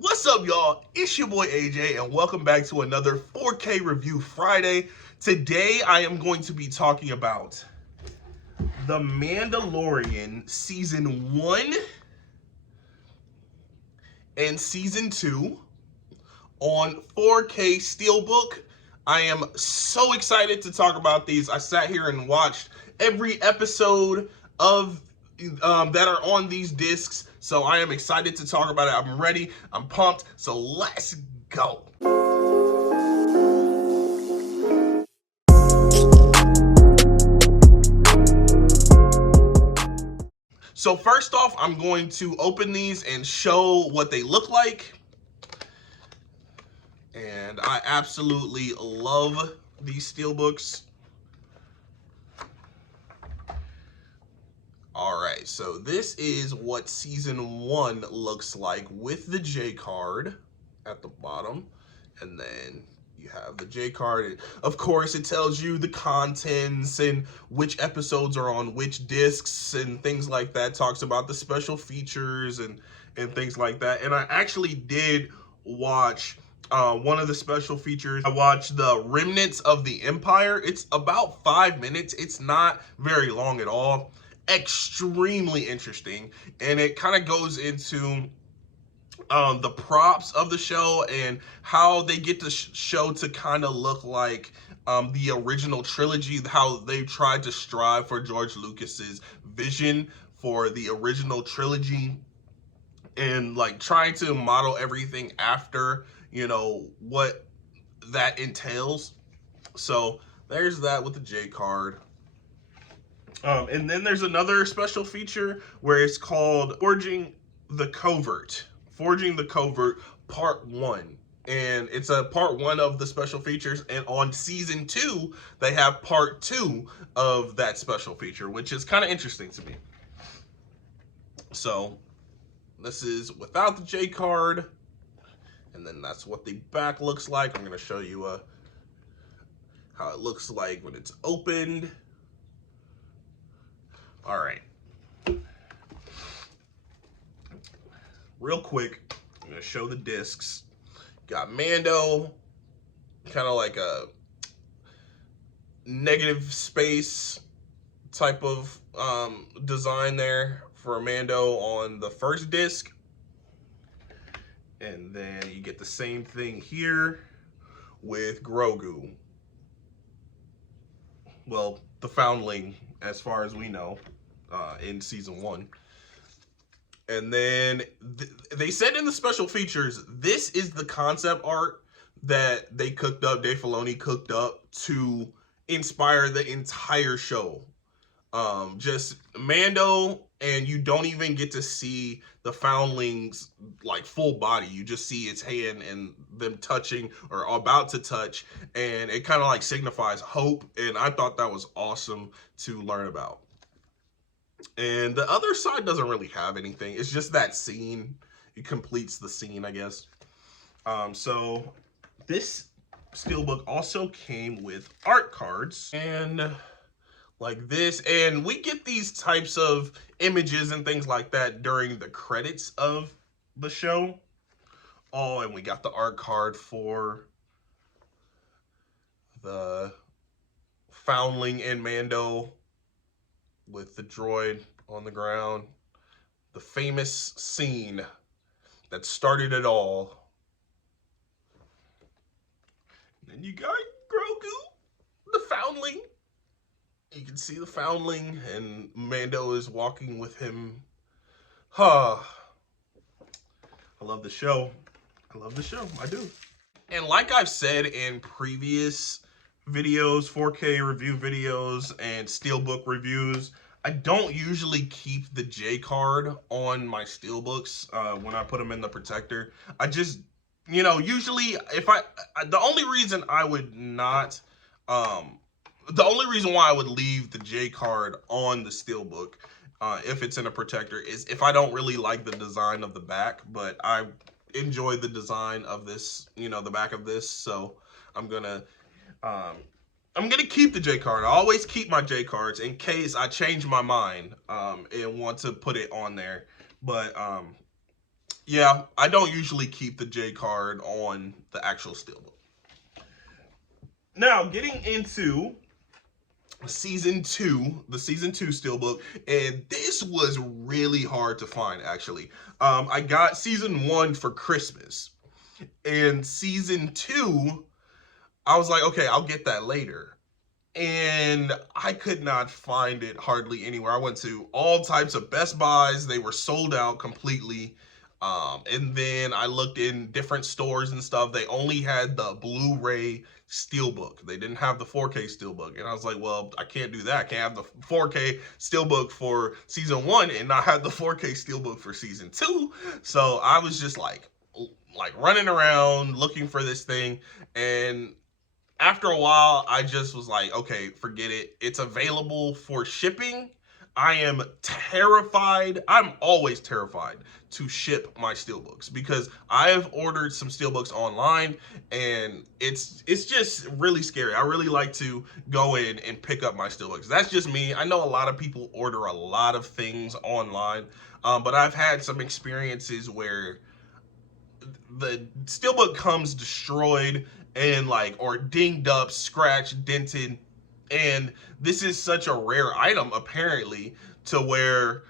What's up, y'all? It's your boy AJ, and welcome back to another 4K Review Friday. Today, I am going to be talking about The Mandalorian Season 1 and Season 2 on 4K Steelbook. I am so excited to talk about these. I sat here and watched every episode of that are on these discs, so I am excited to talk about it. I'm ready, I'm pumped, so let's go. So first off, I'm going to open these and show what they look like. And I absolutely love these steelbooks. Alright, so this is what Season 1 looks like with the J card at the bottom. And then you have the J card. Of course, it tells you the contents and which episodes are on which discs and things like that. Talks about the special features and things like that. And I actually did watch one of the special features. I watched the Remnants of the Empire. It's about 5 minutes. It's not very long at all. Extremely interesting, and it kind of goes into the props of the show and how they get the show to kind of look like the original trilogy, how they tried to strive for George Lucas's vision for the original trilogy, and like trying to model everything after, you know, what that entails. So there's that with the J card. And then there's another special feature where it's called Forging the Covert Part 1. And it's a Part 1 of the special features. And on Season 2, they have Part 2 of that special feature, which is kind of interesting to me. So this is without the J card. And then that's what the back looks like. I'm going to show you how it looks like when it's opened. All right, real quick, I'm gonna show the discs. Got Mando, kind of like a negative space type of design there for Mando on the first disc. And then you get the same thing here with Grogu. Well, the foundling, as far as we know, in Season 1. And then they said in the special features, this is the concept art that they cooked up, Dave Filoni cooked up to inspire the entire show. Just Mando, and you don't even get to see the foundling's like full body. You just see its hand and them touching or about to touch, and it kind of like signifies hope. And I thought that was awesome to learn about. And the other side doesn't really have anything. It's just that scene. It completes the scene, I guess. So this steelbook also came with art cards and like this. And we get these types of images and things like that during the credits of the show. Oh, and we got the art card for the foundling and Mando with the droid on the ground. The famous scene that started it all. And then you got Grogu, the foundling. You can see the foundling, and Mando is walking with him. I love the show. I love the show. I do. And like I've said in previous videos, 4K review videos and steelbook reviews, I don't usually keep the J card on my steelbooks when I put them in the protector. I just, you know, usually if the only reason I would not, the only reason why I would leave the J card on the steelbook if it's in a protector is if I don't really like the design of the back, but I enjoy the design of this, you know, the back of this, so I'm gonna keep the J card. I always keep my J cards in case I change my mind and want to put it on there. But Yeah, I don't usually keep the J card on the actual Steelbook. Now, getting into season 2, the season 2 Steelbook, and this was really hard to find, actually. I got season 1 for Christmas, and season 2, I was like, okay, I'll get that later. And I could not find it hardly anywhere. I went to all types of Best Buys. They were sold out completely. And then I looked in different stores and stuff. They only had the Blu-ray Steelbook. They didn't have the 4K Steelbook. And I was like, well, I can't do that. I can't have the 4K Steelbook for season 1 and not have the 4K Steelbook for season 2. So I was just like running around looking for this thing. And after a while, I just was like, okay, forget it. It's available for shipping. I am terrified. I'm always terrified to ship my Steelbooks because I have ordered some Steelbooks online and it's just really scary. I really like to go in and pick up my Steelbooks. That's just me. I know a lot of people order a lot of things online, but I've had some experiences where the Steelbook comes destroyed and or dinged up, scratched, dented, and this is such a rare item apparently to where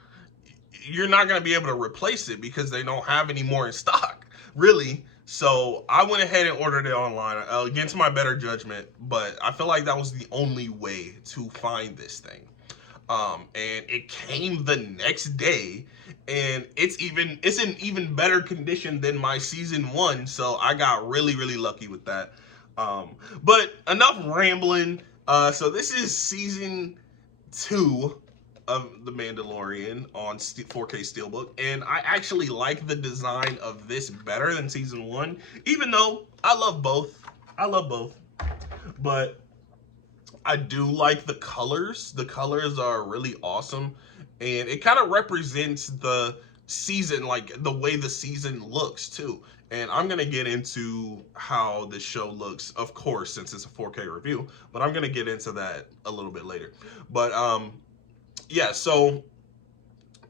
you're not going to be able to replace it because they don't have any more in stock, really. So I went ahead and ordered it online against my better judgment, but I feel like that was the only way to find this thing. And it came the next day, and it's in even better condition than my season 1, so I got really lucky with that. But enough rambling. So this is season 2 of The Mandalorian on 4K Steelbook, and I actually like the design of this better than season 1, even though I love both. But I do like the colors. The colors are really awesome, and it kind of represents the season, like the way the season looks too. And I'm gonna get into how this show looks, of course, since it's a 4K review, but I'm gonna get into that a little bit later. But yeah, so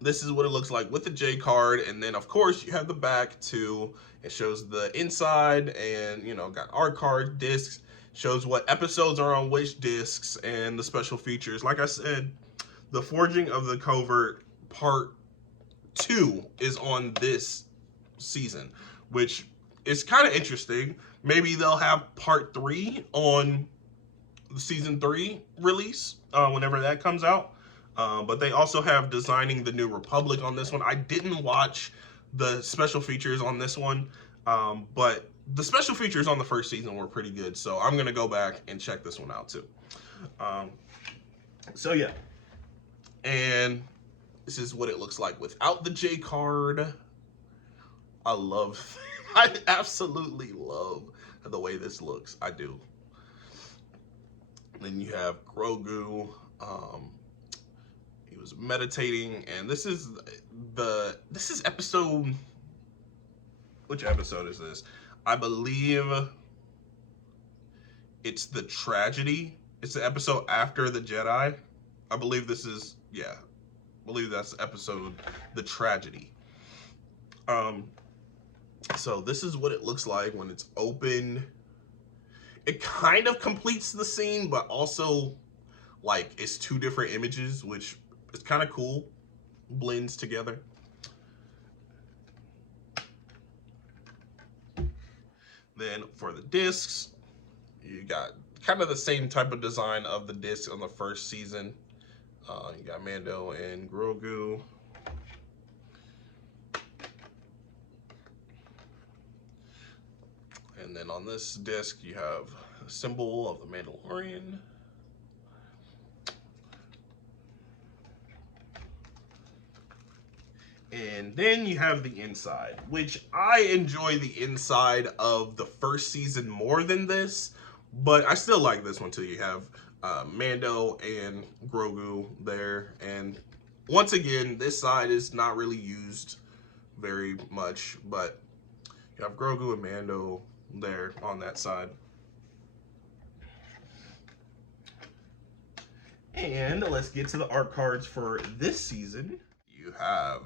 this is what it looks like with the J card, and then of course you have the back too. It shows the inside, and got art card, discs, shows what episodes are on which discs, and the special features. Like I said, the Forging of the Covert Part 2 is on this season, which is kind of interesting. Maybe they'll have Part 3 on the season 3 release whenever that comes out. But they also have Designing the New Republic on this one. I didn't watch the special features on this one, but the special features on the first season were pretty good, so I'm going to go back and check this one out too. So yeah, and this is what it looks like without the J card. I absolutely love the way this looks. I do. Then you have Grogu. He was meditating, and this is episode. Which episode is this? I believe it's the tragedy. It's the episode after the Jedi. I believe this is, yeah. I believe that's episode the tragedy. So this is what it looks like when it's open. It kind of completes the scene, but also it's two different images, which is kind of cool. Blends together. Then for the discs, you got kind of the same type of design of the discs on the first season. You got Mando and Grogu. And then on this disc, you have a symbol of the Mandalorian. And then you have the inside, which I enjoy the inside of the first season more than this, but I still like this one too. You have Mando and Grogu there, and once again, this side is not really used very much, but you have Grogu and Mando there on that side. And let's get to the art cards for this season. You have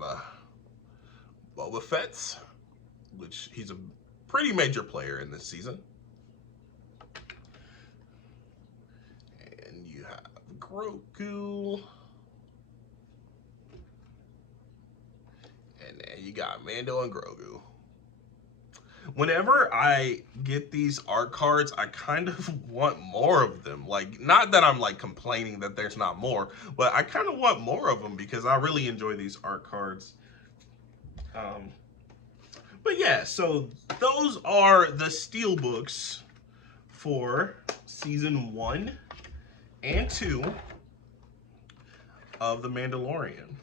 Boba Fett's which he's a pretty major player in this season. And you have Grogu. And then you got Mando and Grogu. Whenever I get these art cards, I kind of want more of them. Like, not that I'm like complaining that there's not more, but I kind of want more of them because I really enjoy these art cards. But yeah, so those are the Steelbooks for season 1 and 2 of The Mandalorian.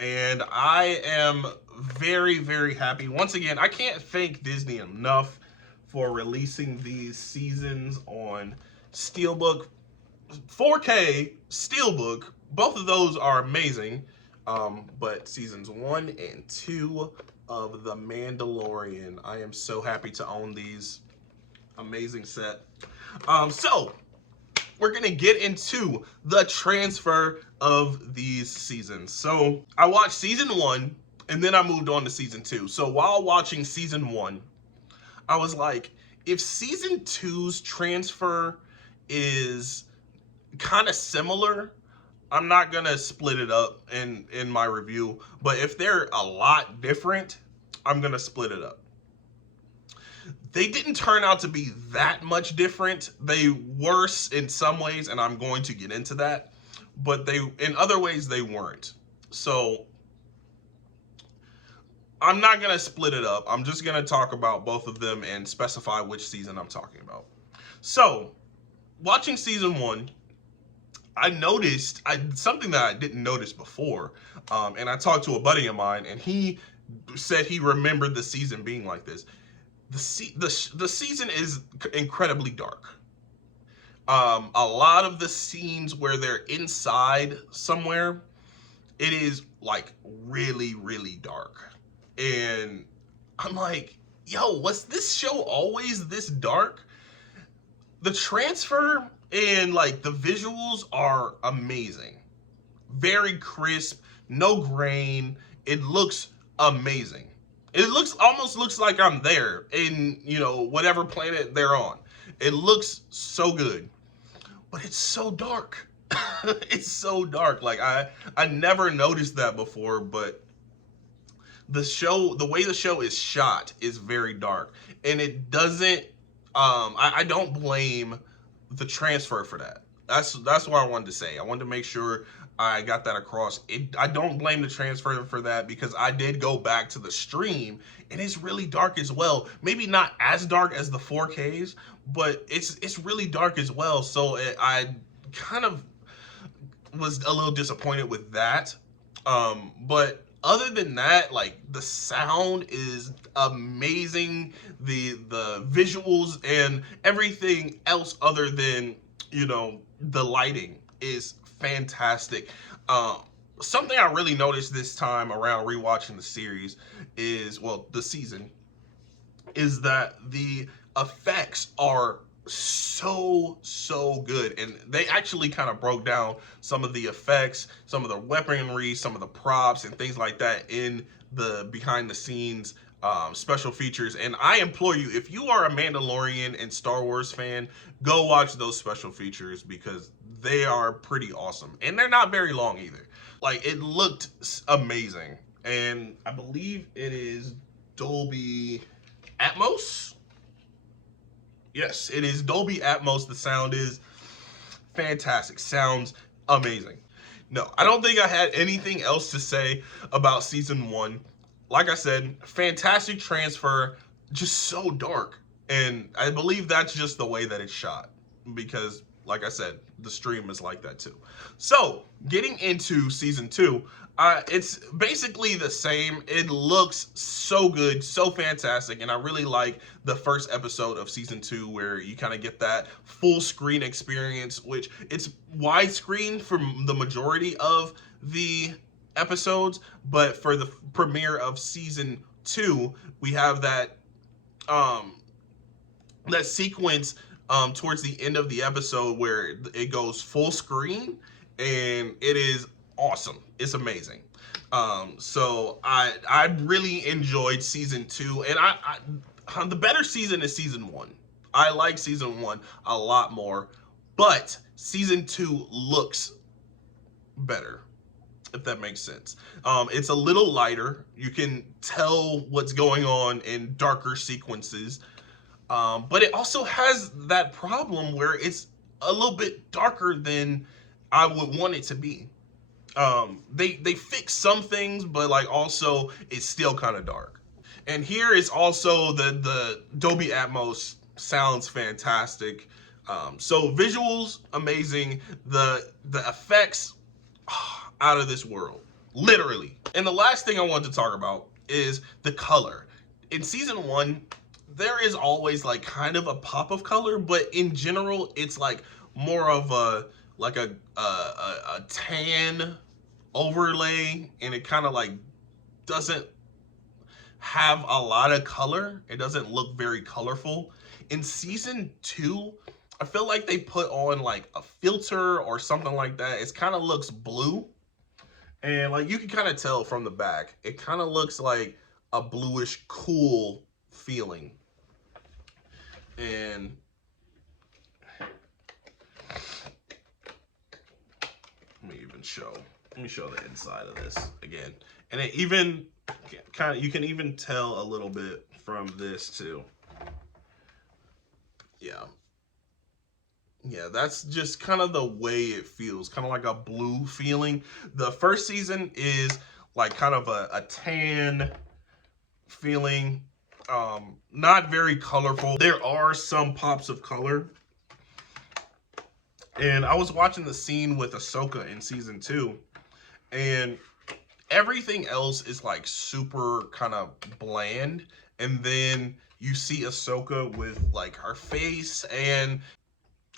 And I am very, very happy. Once again, I can't thank Disney enough for releasing these seasons on Steelbook. 4K Steelbook, both of those are amazing. But seasons 1 and 2 of The Mandalorian, I am so happy to own these. Amazing set. So we're gonna get into the transfer of these seasons. So I watched season 1 and then I moved on to season 2. So while watching season 1, I was like, if season 2's transfer is kind of similar, I'm not gonna split it up in my review, but if they're a lot different, I'm gonna split it up. They didn't turn out to be that much different. They were in some ways, and I'm going to get into that, but in other ways they weren't. So I'm not gonna split it up. I'm just gonna talk about both of them and specify which season I'm talking about. So watching season 1, I noticed something that I didn't notice before, and I talked to a buddy of mine, and he said he remembered the season being like this. The season is incredibly dark. A lot of the scenes where they're inside somewhere, it is like really, really dark, and I'm like, yo, was this show always this dark? The transfer and like the visuals are amazing. Very crisp, no grain. It looks amazing. It almost looks like I'm there in, whatever planet they're on. It looks so good. But it's so dark. It's so dark. Like I never noticed that before, but the way the show is shot is very dark. And it doesn't I don't blame the transfer for that. That's what I wanted to say. I wanted to make sure I got that across. I don't blame the transfer for that because I did go back to the stream and it's really dark as well. Maybe not as dark as the 4Ks, but it's really dark as well. So I kind of was a little disappointed with that. But other than that, like, the sound is amazing, the visuals and everything else other than, the lighting is fantastic. Something I really noticed this time around rewatching the series the season, is that the effects are so good, and they actually kind of broke down some of the effects, some of the weaponry, some of the props and things like that in the behind the scenes special features. And I implore you, if you are a Mandalorian and Star Wars fan, go watch those special features because they are pretty awesome, and they're not very long either. Like, it looked amazing, and I believe it is Dolby Atmos. Yes, it is Dolby Atmos. The sound is fantastic. Sounds amazing. No, I don't think I had anything else to say about season 1. Like I said, fantastic transfer, just so dark. And I believe that's just the way that it's shot because, like I said, the stream is like that too. So, getting into season 2, it's basically the same. It looks so good, so fantastic, and I really like the first episode of season 2 where you kind of get that full screen experience, which it's widescreen for the majority of the episodes, but for the premiere of season 2, we have that that sequence towards the end of the episode where it goes full screen, and it is awesome. It's amazing. So I really enjoyed season 2, and the better season is season 1. I like season 1 a lot more, but season 2 looks better, if that makes sense. It's a little lighter. You can tell what's going on in darker sequences, but it also has that problem where it's a little bit darker than I would want it to be. They fix some things, but like also it's still kind of dark. And here is also the Dolby Atmos sounds fantastic. So visuals amazing, the effects out of this world, literally. And the last thing I want to talk about is the color. In season 1, there is always like kind of a pop of color, but in general, it's like more of a like a tan overlay, and it kind of like doesn't have a lot of color. It doesn't look very colorful. In season 2, I feel like they put on like a filter or something like that. It kind of looks blue, and like you can kind of tell from the back, it kind of looks like a bluish cool feeling. And let me show the inside of this again. And it even kind of, you can even tell a little bit from this too. Yeah, that's just kind of the way it feels, kind of like a blue feeling. The first season is like kind of a tan feeling, not very colorful. There are some pops of color. And I was watching the scene with Ahsoka in season 2, and everything else is like super kind of bland. And then you see Ahsoka with like her face, and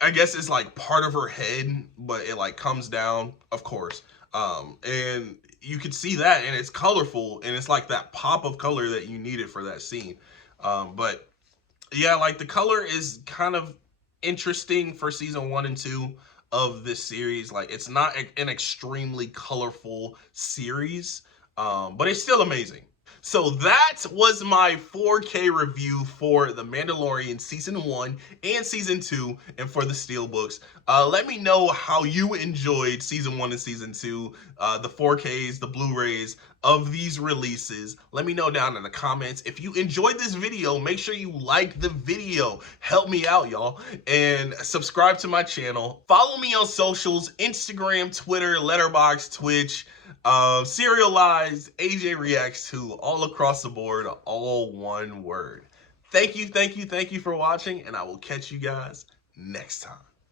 I guess it's like part of her head, but it like comes down, of course. And you can see that, and it's colorful, and it's like that pop of color that you needed for that scene. But yeah, like the color is kind of interesting for season 1 and 2 of this series. Like it's not an extremely colorful series, but it's still amazing. So that was my 4K review for The Mandalorian Season 1 and Season 2, and for the Steelbooks. Let me know how you enjoyed Season 1 and Season 2, the 4Ks, the Blu-rays of these releases. Let me know down in the comments. If you enjoyed this video, make sure you like the video. Help me out, y'all. And subscribe to my channel. Follow me on socials, Instagram, Twitter, Letterboxd, Twitch, Serialized, AJREACTS2, all across the board, all one word. Thank you for watching, and I will catch you guys next time.